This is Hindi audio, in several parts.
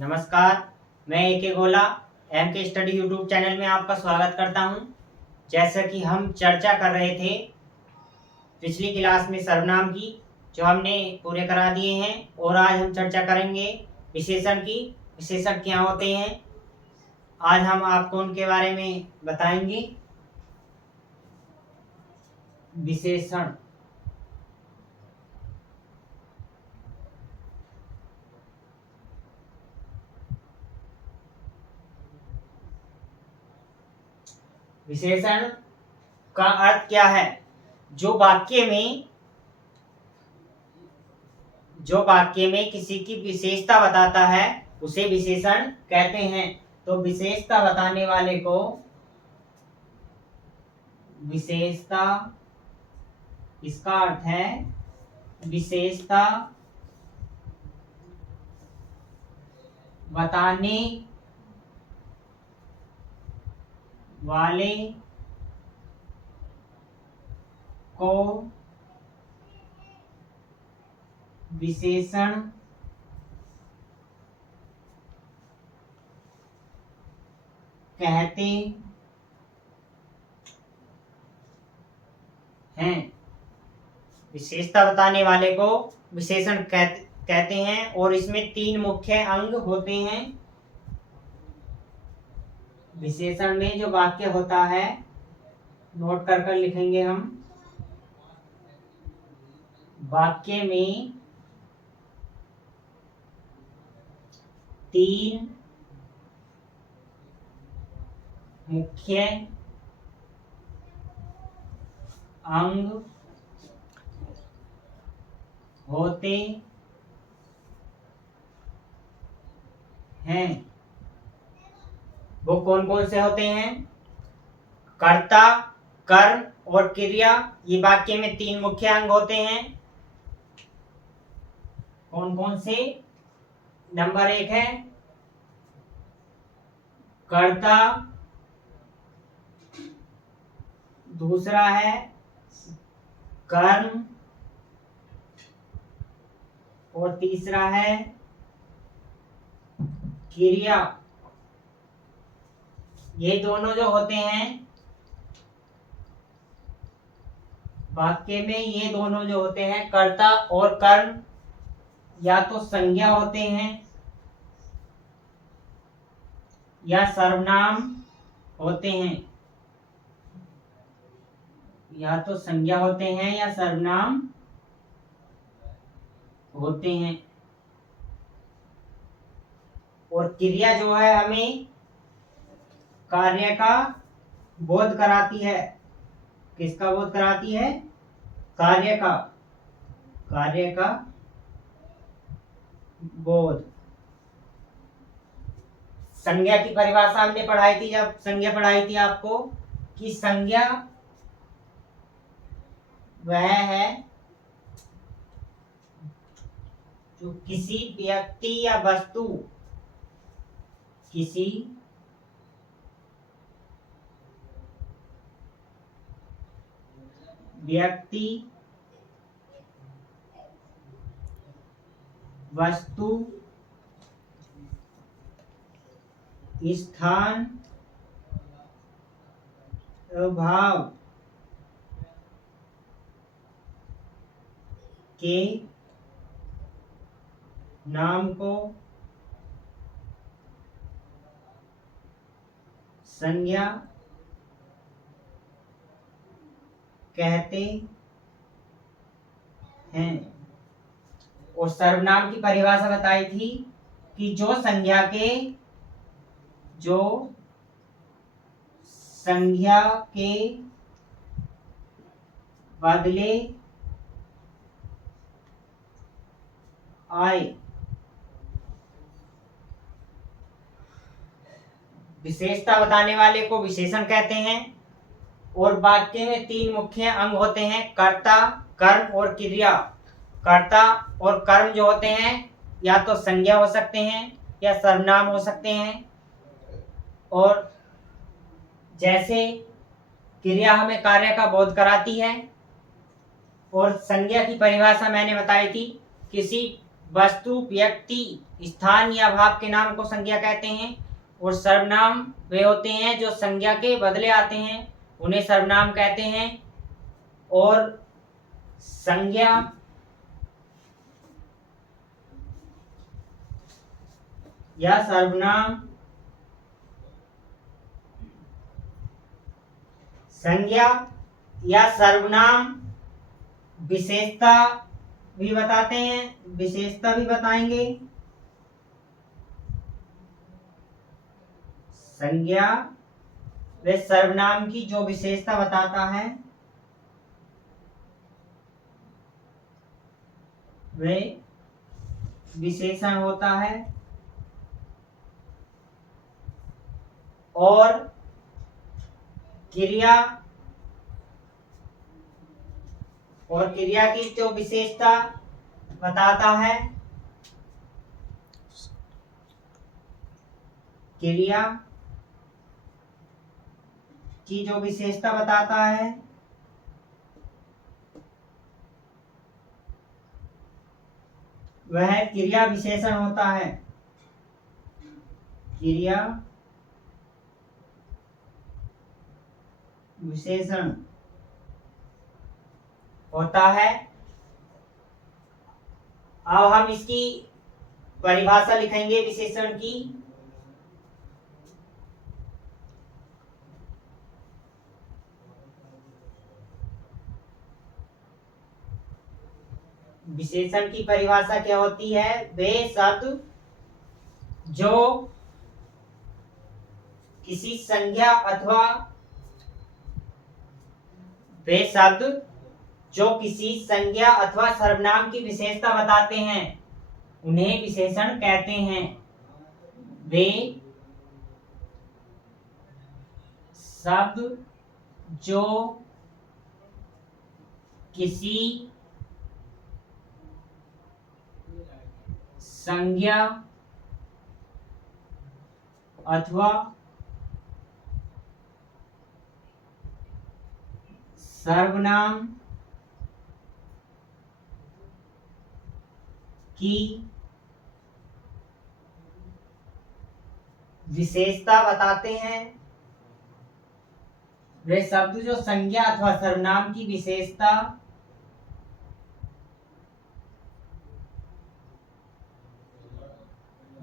नमस्कार। मैं AK गोला MK स्टडी यूट्यूब चैनल में आपका स्वागत करता हूं। जैसा कि हम चर्चा कर रहे थे पिछली क्लास में सर्वनाम की, जो हमने पूरे करा दिए हैं, और आज हम चर्चा करेंगे विशेषण की। विशेषण क्या होते हैं, आज हम आपको उनके बारे में बताएंगे। विशेषण विशेषण का अर्थ क्या है? जो वाक्य में किसी की विशेषता बताता है उसे विशेषण कहते हैं। तो विशेषता बताने वाले को विशेषता, इसका अर्थ है विशेषता बताने वाले को विशेषण कहते हैं। विशेषता बताने वाले को विशेषण कहते हैं, और इसमें 3 मुख्य अंग होते हैं। विशेषण में जो वाक्य होता है, नोट कर लिखेंगे हम। वाक्य में 3 मुख्य अंग होते हैं। वो कौन कौन से होते हैं? कर्ता, कर्म और क्रिया। ये वाक्य में 3 मुख्य अंग होते हैं। कौन कौन से? नंबर 1 है कर्ता, दूसरा है कर्म, और तीसरा है क्रिया। ये दोनों जो होते हैं वाक्य में, ये दोनों जो होते हैं कर्ता और कर्म, या तो संज्ञा होते हैं या सर्वनाम होते हैं। या तो संज्ञा होते हैं या सर्वनाम होते हैं। और क्रिया जो है हमें कार्य का बोध कराती है। किसका बोध कराती है? कार्य का बोध। संज्ञा की परिभाषा हमने पढ़ाई थी, जब संज्ञा पढ़ाई थी आपको, कि संज्ञा वह है जो किसी व्यक्ति या वस्तु, किसी व्यक्ति, वस्तु, स्थान, भाव के नाम को संज्ञा कहते हैं। और सर्वनाम की परिभाषा बताई थी कि जो संज्ञा के बदले आए। विशेषता बताने वाले को विशेषण कहते हैं। और वाक्य में 3 मुख्य अंग होते हैं, कर्ता, कर्म और क्रिया। कर्ता और कर्म जो होते हैं या तो संज्ञा हो सकते हैं या सर्वनाम हो सकते हैं। और जैसे क्रिया हमें कार्य का बोध कराती है, और संज्ञा की परिभाषा मैंने बताई थी, किसी वस्तु, व्यक्ति, स्थान या भाव के नाम को संज्ञा कहते हैं। और सर्वनाम वे होते हैं जो संज्ञा के बदले आते हैं, उन्हें सर्वनाम कहते हैं। और संज्ञा या सर्वनाम, संज्ञा या सर्वनाम विशेषता भी बताते हैं, विशेषता भी बताएंगे। संज्ञा व सर्वनाम की जो विशेषता बताता है वे विशेषण होता है। और क्रिया की जो विशेषता बताता है, क्रिया की जो विशेषता बताता है वह क्रिया विशेषण होता है। क्रिया विशेषण होता है। अब हम इसकी परिभाषा लिखेंगे विशेषण की। विशेषण की परिभाषा क्या होती है? वे शब्द जो किसी संज्ञा अथवा सर्वनाम की विशेषता बताते हैं उन्हें विशेषण कहते हैं। वे शब्द जो किसी संज्ञा अथवा सर्वनाम की विशेषता बताते हैं। वे शब्द जो संज्ञा अथवा सर्वनाम की विशेषता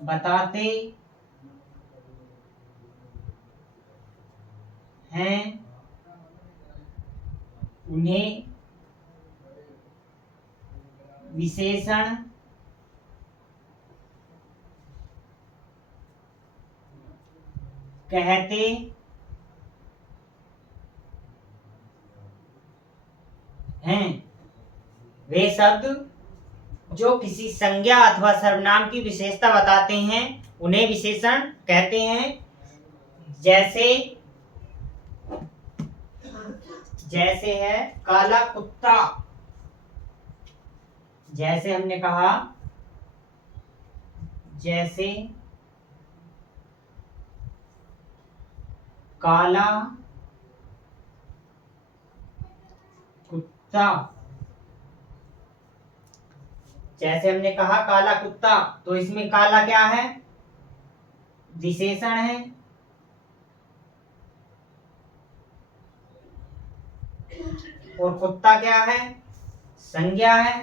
बताते हैं उन्हें विशेषण कहते हैं। वे शब्द जो किसी संज्ञा अथवा सर्वनाम की विशेषता बताते हैं उन्हें विशेषण कहते हैं। जैसे है काला कुत्ता। जैसे हमने कहा, जैसे काला कुत्ता। जैसे हमने कहा काला कुत्ता, तो इसमें काला क्या है? विशेषण है। और कुत्ता क्या है? संज्ञा है।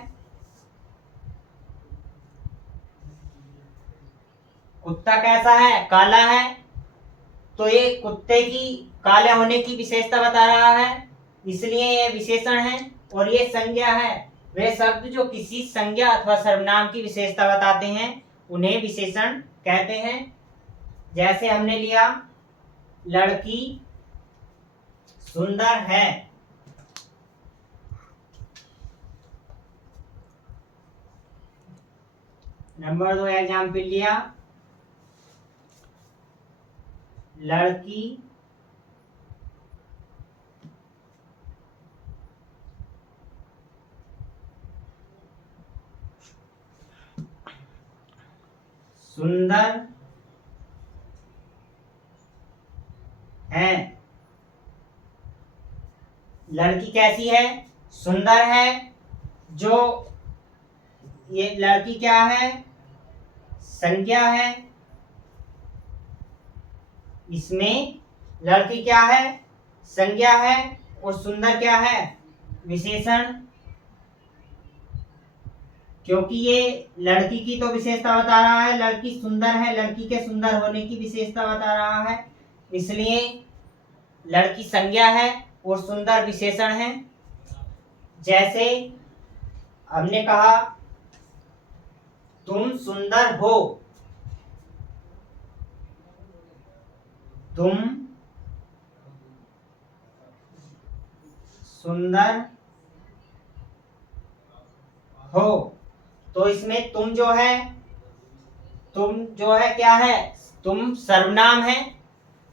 कुत्ता कैसा है? काला है। तो ये कुत्ते की काले होने की विशेषता बता रहा है, इसलिए ये विशेषण है। और ये संज्ञा है। वे शब्द जो किसी संज्ञा अथवा सर्वनाम की विशेषता बताते हैं उन्हें विशेषण कहते हैं। जैसे हमने लिया लड़की सुंदर है। नंबर 2 एग्जाम्पल लिया लड़की सुंदर है। लड़की कैसी है? सुंदर है। जो ये लड़की क्या है? संज्ञा है। इसमें लड़की क्या है? संज्ञा है। और सुंदर क्या है? विशेषण। क्योंकि ये लड़की की तो विशेषता बता रहा है, लड़की सुंदर है, लड़की के सुंदर होने की विशेषता बता रहा है, इसलिए लड़की संज्ञा है और सुंदर विशेषण है। जैसे हमने कहा तुम सुंदर हो, तुम सुंदर हो, तो इसमें तुम जो है क्या है? तुम सर्वनाम है,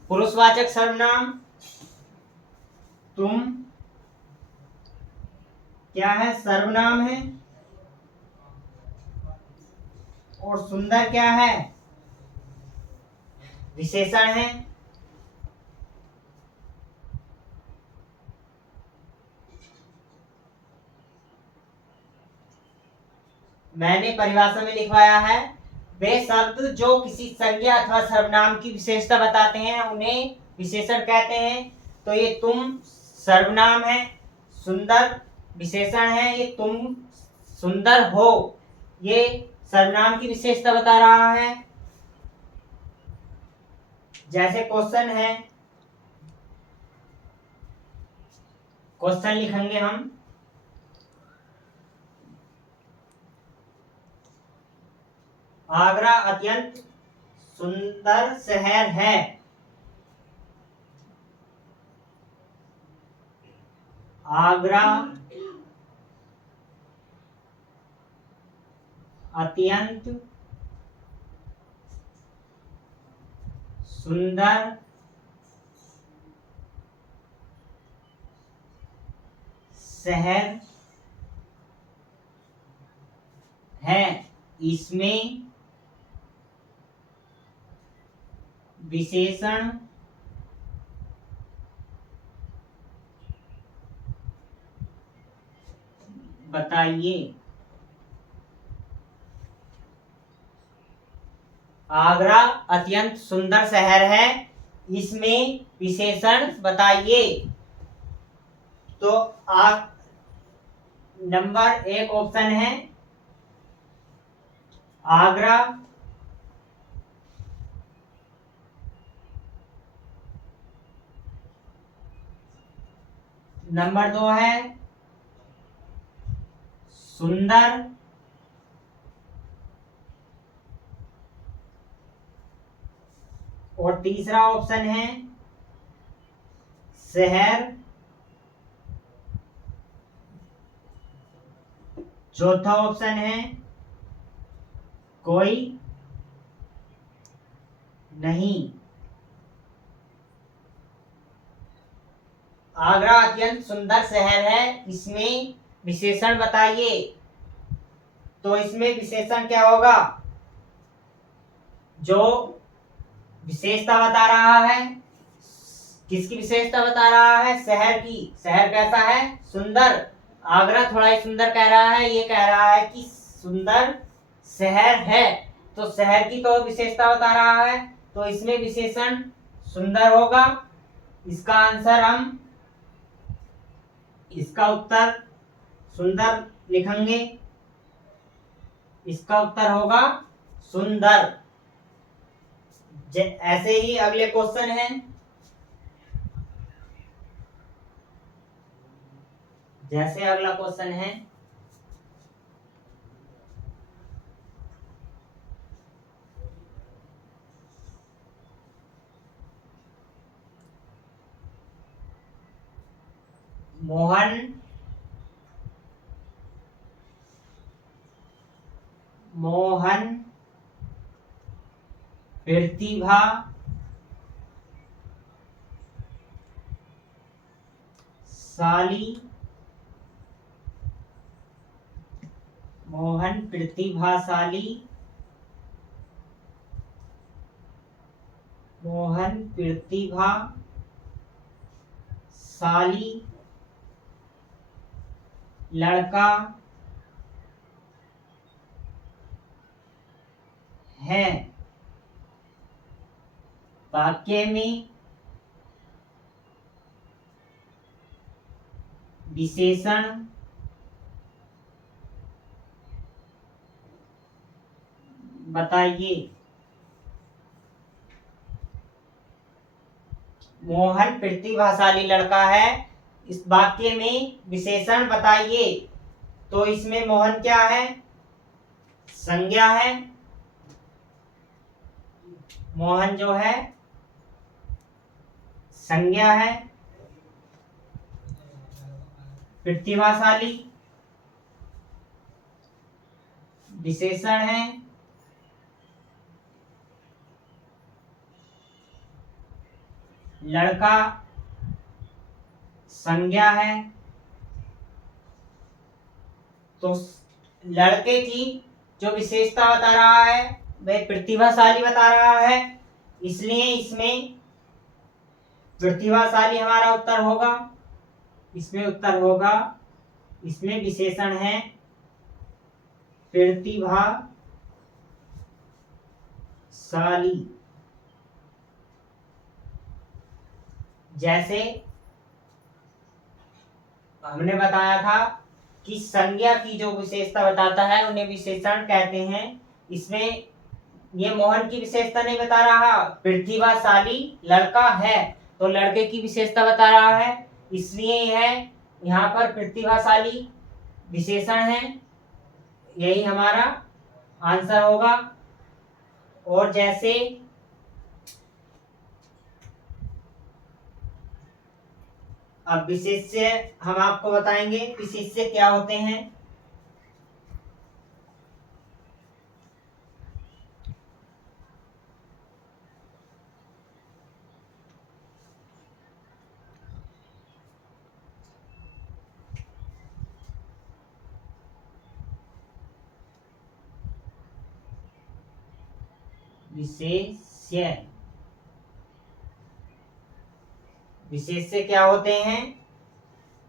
पुरुषवाचक सर्वनाम। तुम क्या है? सर्वनाम है। और सुंदर क्या है? विशेषण है। मैंने परिभाषा में लिखवाया है, वे शब्द जो किसी संज्ञा अथवा सर्वनाम की विशेषता बताते हैं उन्हें विशेषण कहते हैं। तो ये तुम सर्वनाम है, सुंदर विशेषण है। ये तुम सुंदर हो, ये सर्वनाम की विशेषता बता रहा है। जैसे क्वेश्चन है, क्वेश्चन लिखेंगे हम। आगरा अत्यंत सुंदर शहर है। आगरा अत्यंत सुंदर शहर है। इसमें विशेषण बताइए। आगरा अत्यंत सुंदर शहर है, इसमें विशेषण बताइए। तो नंबर 1 ऑप्शन है आगरा। नंबर 2 है सुंदर। और तीसरा ऑप्शन है शहर। चौथा ऑप्शन है कोई नहीं। आगरा अत्यंत सुंदर शहर है, इसमें विशेषण बताइए। तो इसमें विशेषण क्या होगा? जो विशेषता बता रहा है, किसकी विशेषता बता रहा है? शहर की। शहर कैसा है? सुंदर। आगरा थोड़ा ही सुंदर कह रहा है, ये कह रहा है कि सुंदर शहर है, तो शहर की तो विशेषता बता रहा है, तो इसमें विशेषण सुंदर होगा। इसका आंसर हम, इसका उत्तर सुंदर लिखेंगे। इसका उत्तर होगा सुंदर। ऐसे ही अगले क्वेश्चन है। जैसे अगला क्वेश्चन है, मोहन प्रतिभा शाली। मोहन प्रतिभाशाली। मोहन प्रतिभाशाली लड़का है। वाक्य में विशेषण बताइए। मोहन प्रतिभाशाली लड़का है। इस वाक्य में विशेषण बताइए। तो इसमें मोहन क्या है? संज्ञा है। मोहन जो है संज्ञा है। प्रतिभाशाली विशेषण है। लड़का संज्ञा है। तो लड़के की जो विशेषता बता रहा है वह प्रतिभाशाली बता रहा है, इसलिए इसमें प्रतिभाशाली हमारा उत्तर होगा। इसमें उत्तर होगा, इसमें विशेषण है प्रतिभाशाली। जैसे हमने बताया था कि संज्ञा की जो विशेषता बताता है उन्हें विशेषण कहते हैं। इसमें ये मोहन की विशेषता नहीं बता रहा, प्रतिभाशाली लड़का है तो लड़के की विशेषता बता रहा है, इसलिए यह यहाँ पर प्रतिभाशाली विशेषण है। यही हमारा आंसर होगा। और जैसे अब विशेष्य हम आपको बताएंगे विशेष्य क्या होते हैं। विशेष्य विशेष्य क्या होते हैं?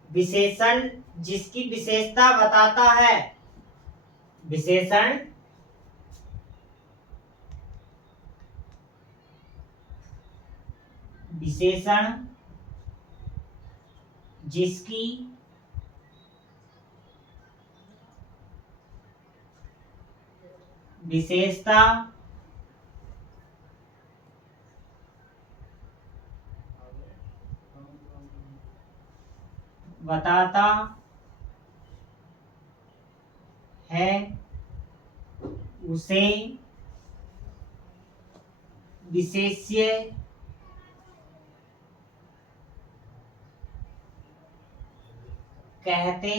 विशेषण जिसकी विशेषता बताता है। विशेषण विशेषण जिसकी विशेषता बताता है उसे विशेष्य कहते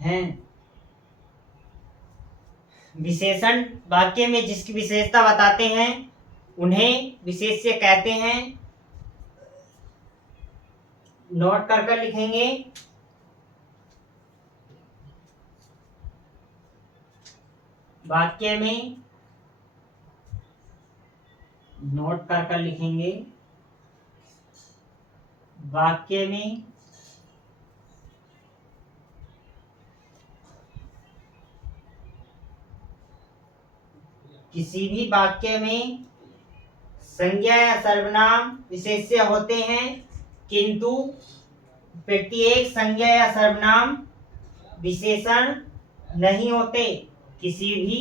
हैं। विशेषण वाक्य में जिसकी विशेषता बताते हैं उन्हें विशेष्य कहते हैं। नोट कर कर लिखेंगे। वाक्य में नोट कर कर लिखेंगे। वाक्य में किसी भी वाक्य में संज्ञा या सर्वनाम विशेष्य होते हैं, किंतु प्रत्येक संज्ञा या सर्वनाम विशेषण नहीं होते। किसी भी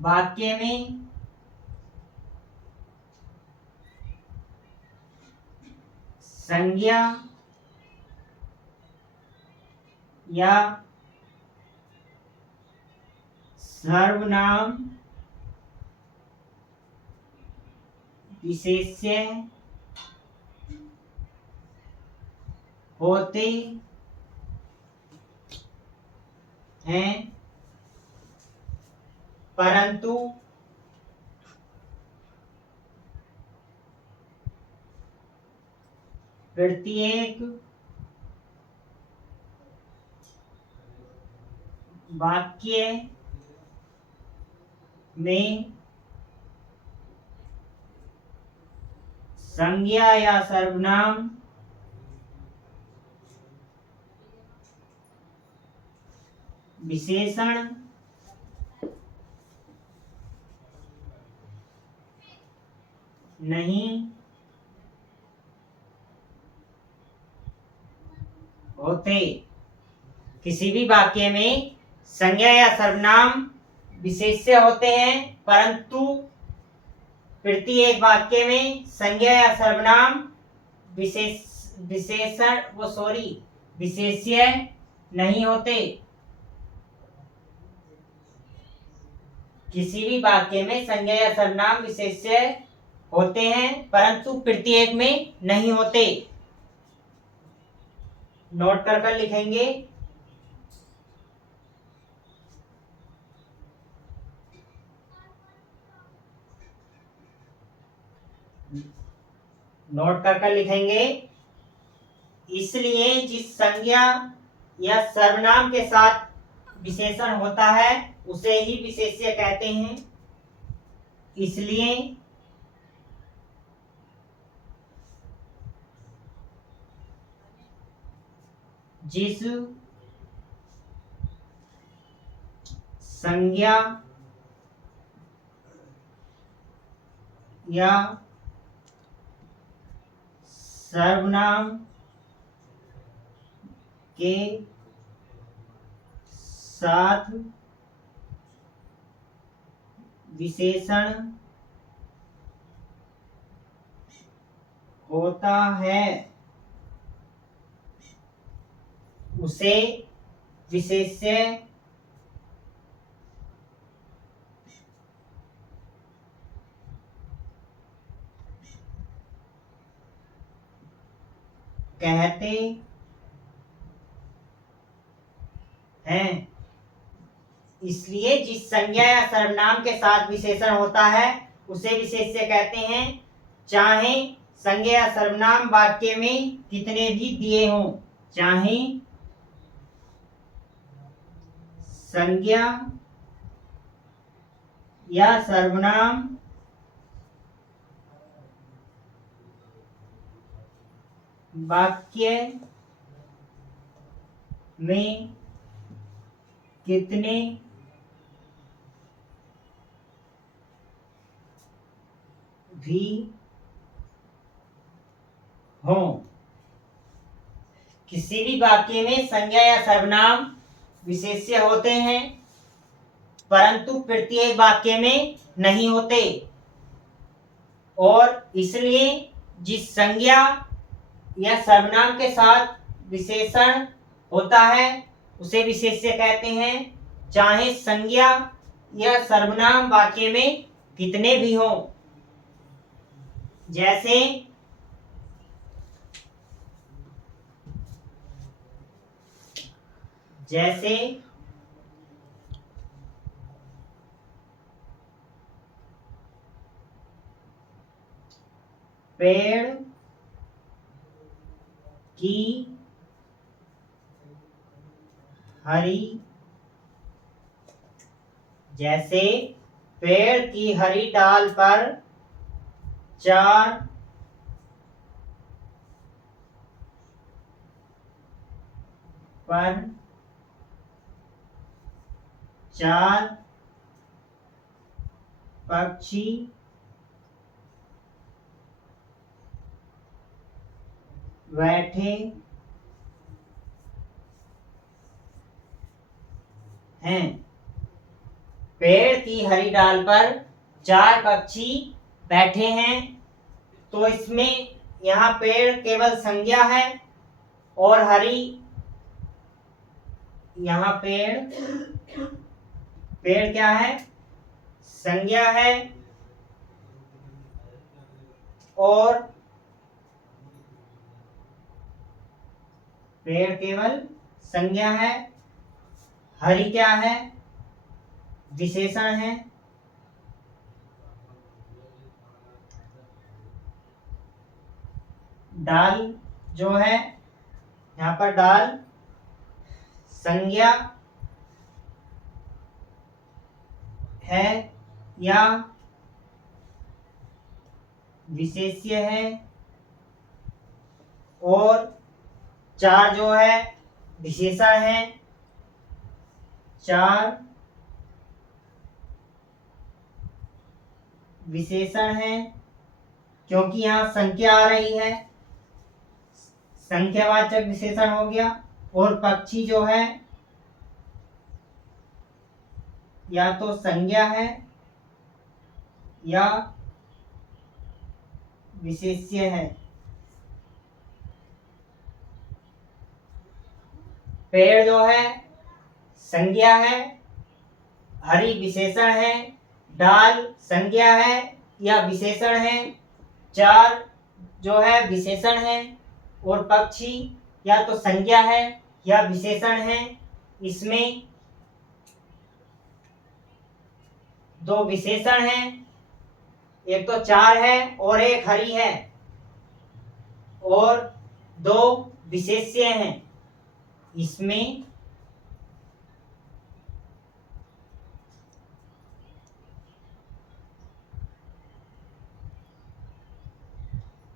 वाक्य में संज्ञा या सर्वनाम विशेष्य होते हैं, परंतु प्रत्येक वाक्य में संज्ञा या सर्वनाम विशेषण नहीं होते। किसी भी वाक्य में संज्ञा या सर्वनाम विशेष्य होते हैं, परंतु प्रत्येक वाक्य में संज्ञा या सर्वनाम विशेष्य नहीं होते। किसी भी वाक्य में संज्ञा या सर्वनाम विशेष्य होते हैं, परंतु प्रत्येक में नहीं होते। नोट कर लिखेंगे। नोट कर लिखेंगे। इसलिए जिस संज्ञा या सर्वनाम के साथ विशेषण होता है उसे ही विशेष्य कहते हैं। इसलिए जिस संज्ञा या सर्वनाम के साथ विशेषण होता है उसे विशेष्य कहते हैं। इसलिए जिस संज्ञा या सर्वनाम के साथ विशेषण होता है उसे विशेष्य कहते हैं, चाहे संज्ञा या सर्वनाम वाक्य में कितने भी दिए हों। चाहे संज्ञा या सर्वनाम वाक्य में कितने भी हों। किसी भी वाक्य में संज्ञा या सर्वनाम विशेष्य होते हैं, परंतु प्रत्येक वाक्य में नहीं होते। और इसलिए जिस संज्ञा या सर्वनाम के साथ विशेषण होता है उसे विशेष्य कहते हैं, चाहे संज्ञा या सर्वनाम वाक्य में कितने भी हों। जैसे पेड़ की हरी डाल पर 4 पक्षी बैठे हैं। पेड़ की हरी डाल पर 4 पक्षी बैठे हैं, तो इसमें यहाँ पेड़ केवल संज्ञा है और हरी यहाँ पेड़ क्या है, संज्ञा है, और पेड़ केवल संज्ञा है, हरी क्या है, विशेषण है। डाल जो है यहाँ पर डाल संज्ञा है या विशेष्य है, और 4 जो है विशेषण है। 4 विशेषण हैं, क्योंकि यहाँ संख्या आ रही है, संख्यावाचक विशेषण हो गया। और पक्षी जो है या तो संज्ञा है या विशेष्य है। पेड़ जो है संज्ञा है, हरी विशेषण है, डाल संज्ञा है या विशेषण है, 4 जो है विशेषण है, और पक्षी या तो संज्ञा है या विशेषण है। इसमें 2 विशेषण हैं, एक तो 4 है और एक हरी है, और 2 विशेष्य हैं। इसमें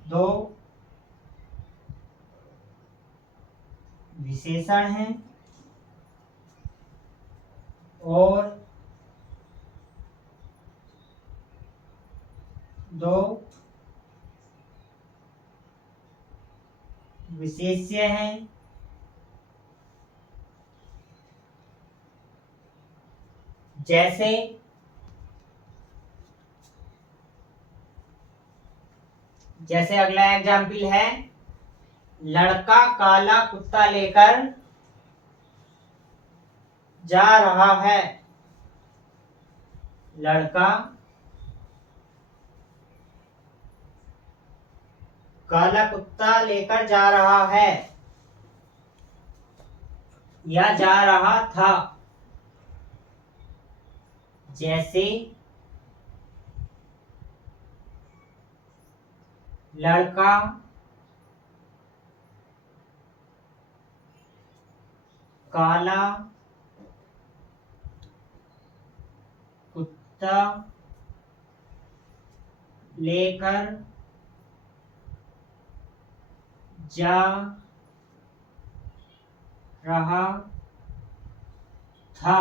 दो विशेषण हैं और 2 विशेष्य हैं। जैसे अगला एग्जाम्पल है, लड़का काला कुत्ता लेकर जा रहा है। लड़का काला कुत्ता लेकर जा रहा है या जा रहा था। जैसे लड़का काला कुत्ता लेकर जा रहा था।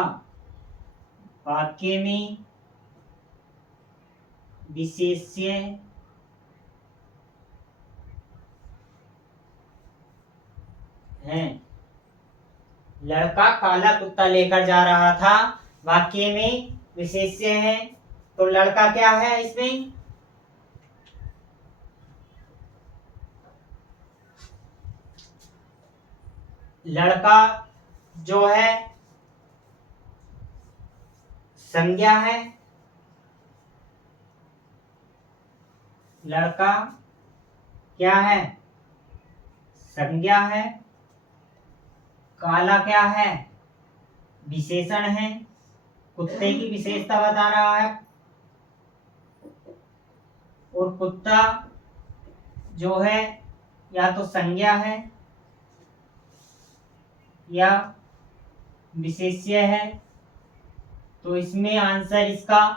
वाक्य में विशेष्य है। लड़का काला कुत्ता लेकर जा रहा था, वाक्य में विशेष्य है। तो लड़का क्या है इसमें? लड़का जो है संज्ञा है। लड़का क्या है? संज्ञा है। काला क्या है? विशेषण है। कुत्ते की विशेषता बता रहा है। और कुत्ता जो है या तो संज्ञा है या विशेष्य है। तो इसमें आंसर इसका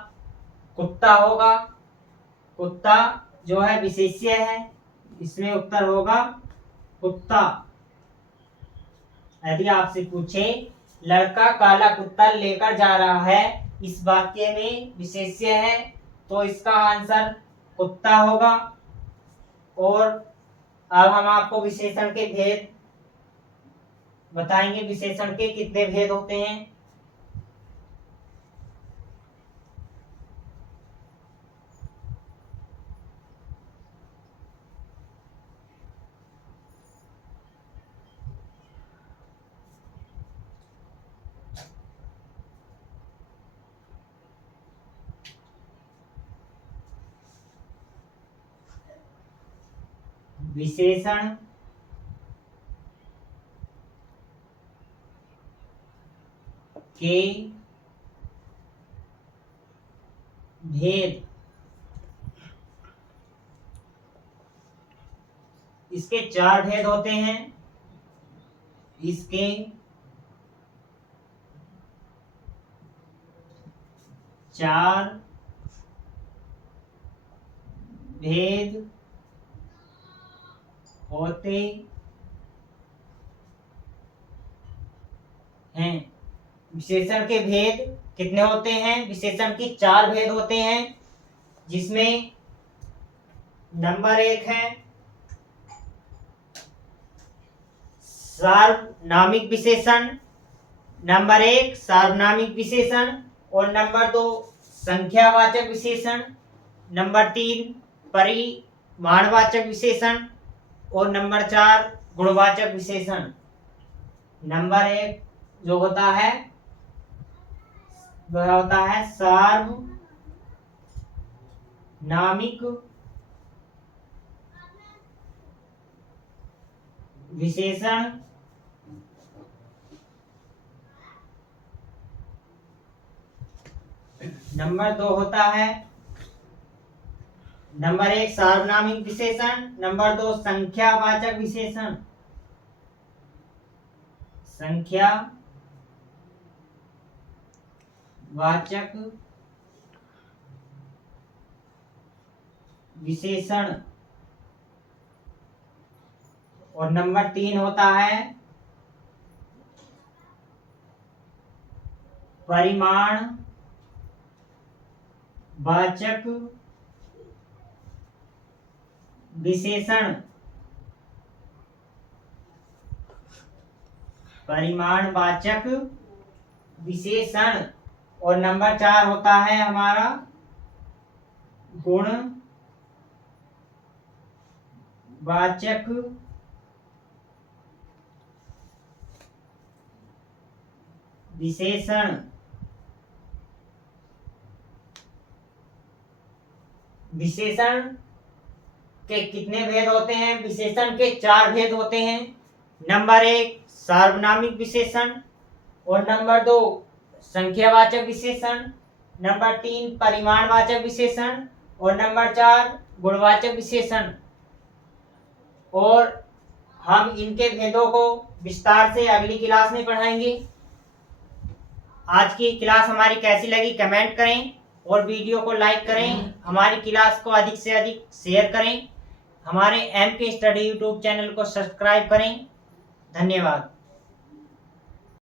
कुत्ता होगा। कुत्ता जो है विशेष्य है, इसमें उत्तर होगा कुत्ता। यदि आपसे पूछे लड़का काला कुत्ता लेकर जा रहा है, इस वाक्य में विशेष्य है, तो इसका आंसर कुत्ता होगा। और अब हम आपको विशेषण के भेद बताएंगे। विशेषण के कितने भेद होते हैं। विशेषण के भेद। इसके 4 भेद होते हैं। इसके 4 भेद होते हैं। विशेषण के भेद कितने होते हैं? विशेषण के 4 भेद होते हैं, जिसमें नंबर 1 है सार्वनामिक विशेषण। नंबर 1 सार्वनामिक विशेषण और नंबर 2 संख्यावाचक विशेषण। नंबर 3 परिमाणवाचक विशेषण और नंबर 4 गुणवाचक विशेषण। नंबर 1 जो होता है वह होता है सार्वनामिक विशेषण। नंबर 2 होता है नंबर 1 सार्वनामिक विशेषण, नंबर 2 संख्यावाचक विशेषण। संख्यावाचक विशेषण और नंबर 3 होता है परिमाणवाचक विशेषण। परिमाणवाचक विशेषण और नंबर 4 होता है हमारा गुणवाचक विशेषण। विशेषण के कितने भेद होते हैं? विशेषण के 4 भेद होते हैं। नंबर 1 सार्वनामिक विशेषण और नंबर 2 संख्यावाचक विशेषण, नंबर 3 परिमाणवाचक विशेषण और नंबर 4 गुणवाचक विशेषण। और हम इनके भेदों को विस्तार से अगली क्लास में पढ़ाएंगे। आज की क्लास हमारी कैसी लगी कमेंट करें और वीडियो को लाइक करें। हमारी क्लास को अधिक से अधिक शेयर करें। हमारे MP स्टडी यूट्यूब चैनल को सब्सक्राइब करें। धन्यवाद।